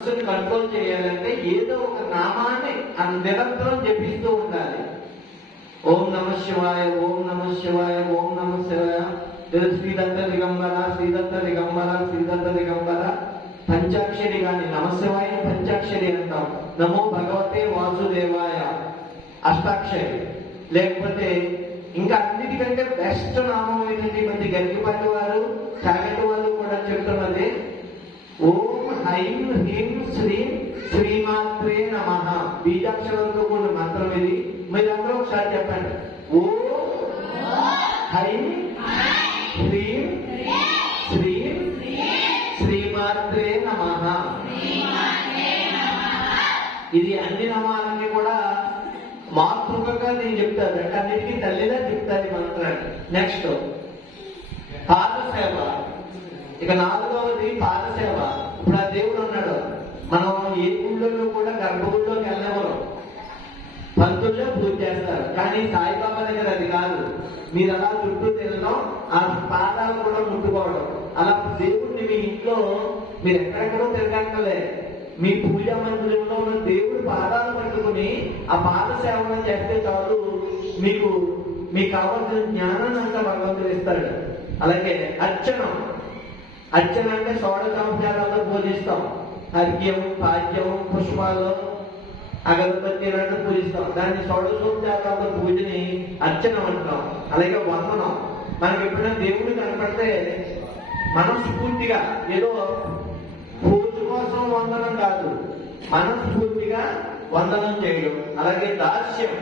Control చేయాలంటే ఏదో ఒక నామాన్ని నిరంతరం జపిస్తూ ఉండాలి. ఓం నమ శివాయ, ఓం నమ శివాయ, ఓం నమ శివాయ. శ్రీదత్త దిగంబర, శ్రీదత్త దిగంబర, శ్రీదత్త దిగంబర. పంచాక్షరి కానీ నమశివాయ పంచాక్షరి అంటాం. నమో భగవతే వాసుదేవాయ అష్టాక్షరి. లేకపోతే ఇంకా అన్నిటికంటే బెస్ట్ నామం ఏంటంటే కొంచెం గరికపాటి వారు, చాగటి వాళ్ళు కూడా చెప్తున్నది ఓం ఐం హ్రీం శ్రీం శ్రీమాత్రే నమః. బీజాక్షరంతో కూడిన మంత్రం ఇది. మీరందరూ ఒకసారి చెప్పండి. ఓం ఐం హ్రీం శ్రీం శ్రీమాత్రే నమః. ఇది అన్ని నామాలకి కూడా మాతృకగా నేను చెప్తాను అంటే అన్నిటికీ తల్లిగా చెప్తాను మంత్రాన్ని. నెక్స్ట్ పాదసేవ. ఇక నాలుగవది పాదసేవ. ఇప్పుడు ఆ దేవుడు ఉన్నాడు, మనం ఏ గుళ్ళలో కూడా గర్భగుడిలోకి వెళ్ళేవారు, పంతుల్లో పూజ చేస్తారు. కానీ సాయిబాబా దగ్గర అది కాదు. మీరు అలా చుట్టూ తిరగడం, ఆ పాదాలు కూడా ముట్టుకోవడం. అలా దేవుడిని మీ ఇంట్లో మీరు ఎక్కడెక్కడో తిరగక్కలే, మీ పూజా మందిరంలో ఉన్న దేవుడి పాదాలు పట్టుకుని ఆ పాద సేవనం చేస్తే చాలు, మీకు కావాల్సిన జ్ఞానాన్ని అంతా భగవంతుడు ఇస్తాడు. అలాగే అర్చనం. అర్చన అంటే షోడశోపచారాల్లో పూజిస్తాం. అర్ఘ్యం, పాద్యం, పుష్పాలు, అగరబత్తి రెండు పూజిస్తాం. దాన్ని షోడశోపచారాల పూజని అర్చనం అంటాం. అలాగే వందనం. మనకి ఎప్పుడైనా దేవుడు కనపడితే మనస్ఫూర్తిగా, ఏదో పూజ కోసం వందనం కాదు, మనస్ఫూర్తిగా వందనం చేయడం. అలాగే దాస్యం.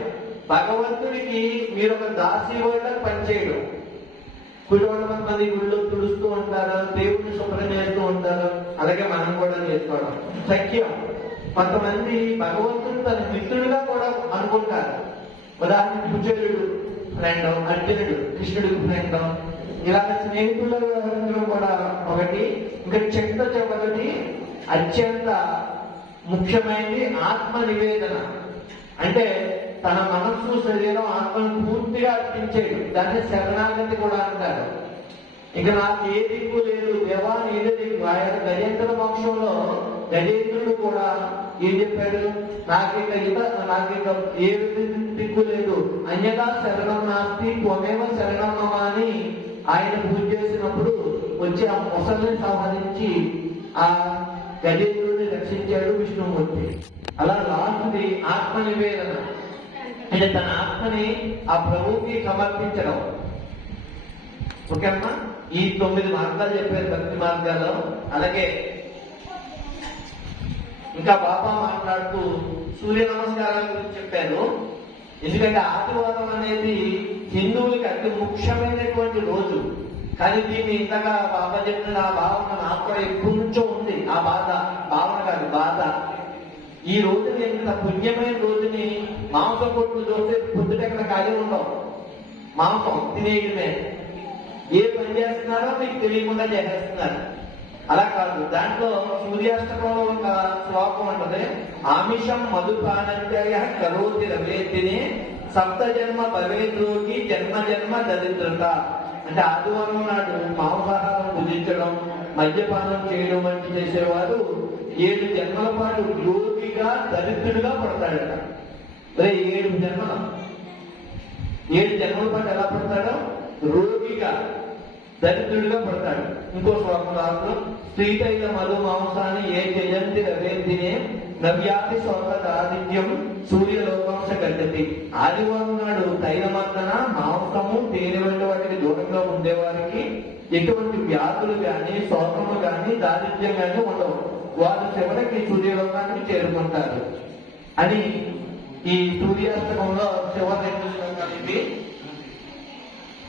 భగవంతుడికి మీరు ఒక దాసి వల్ల పనిచేయడం. కొంతమంది గుళ్ళో తుడుస్తూ ఉంటారు, దేవుడిని శుభ్రం చేస్తూ ఉంటారు. అలాగే మనం కూడా చేసుకోవడం. సఖ్యం. కొంతమంది భగవంతుడు తన మిత్రుడిగా కూడా అనుకుంటారు. ఉదాహరణకు కుచేలుడు ఫ్రెండ్, అర్జునుడు కృష్ణుడికి ఫ్రెండ్. ఇలాంటి స్నేహితులు వ్యవహరించడం కూడా ఒకటి. ఇంకా చివరిది అత్యంత ముఖ్యమైనది ఆత్మ నివేదన. అంటే తన మనస్సు, శరీరం, ఆత్మను పూర్తిగా అర్పించేది. దాన్ని శరణాగతి కూడా అంటారు. ఇక నాకు ఏ దిక్కు లేదు దేవా నీదే దిక్కు. ఆయన గజేంద్ర మోక్షంలో గజేంద్రుడు కూడా ఏం చెప్పాడు? నాకిక ఏ దిక్కు లేదు, అన్యదా శరణం నాస్తి త్వమేవ శరణం మమ అని ఆయన పూజ చేసినప్పుడు వచ్చి ఆ మొసల్ని సంహరించి ఆ గజేంద్రుడిని రక్షించాడు విష్ణుమూర్తి. అలా లాస్ట్ది ఆత్మ నివేదన. అంటే తన ఆత్మని ఆ ప్రభువుకి సమర్పించడం. ఓకేమ్మా? ఈ 9 మార్గాలు చెప్పారు భక్తి మార్గాలు. అలాగే ఇంకా బాబా మాట్లాడుతూ సూర్య నమస్కారాల గురించి చెప్పాను. ఎందుకంటే ఆదివారం అనేది హిందువులకి అతి ముఖ్యమైనటువంటి రోజు. కానీ దీన్ని ఇంతగా బాబా చెప్పిన ఆ భావన నాకు కూడా ఎప్పటి నుంచో ఉంది. ఆ భావన కాదు, బాధ. ఈ రోజుని, ఇంత పుణ్యమైన రోజుని మాంసం కొట్లు చూస్తే పొద్దుటెక్కడ ఖాళీ ఉండవు. మాంసం తినేయడమే. ఏ పని చేస్తున్నారో మీకు తెలియకుండా చేసేస్తున్నారు. అలా కాదు. దాంట్లో సూర్యాష్టకంలో ఒక శ్లోకం ఉంటది. ఆమిషం మధుపానంత్య కరోతి రవేతిని సప్త జన్మ భవేద్రోగి జన్మ జన్మ దరిద్రత. అంటే ఆదివారం నాడు మాంసాహారం భుజించడం, మద్యపానం చేయడం వంటి చేసేవారు 7 జన్మల పాటు రోగిగా దరిద్రుడిగా పడతాడట. 7 జన్మల పాటు ఎలా పడతాడో రోగిగా దరిద్రుడిగా పడతాడు. ఇంకో శ్లోకంలో శ్రీతైల మధు మాంసాన్ని ఏ జయంతి రవేదినే నవ్యాతి స్వర్గదాదిత్యం సూర్యలోకాంశ గద్దతి. ఆదివారం నాడు తైలమర్దన, మాంసము, తేనె వంటి వాటికి దూరంగా ఉండేవారికి ఎటువంటి వ్యాధులు గాని, శోకము గాని, దారిద్ర్యం గాని ఉండవు. వారు చివరికి సూర్యలోకానికి చేరుకుంటారు అని ఈ సూర్యాస్తమంలో చివరి 2 శ్లోకాలు ఇవి.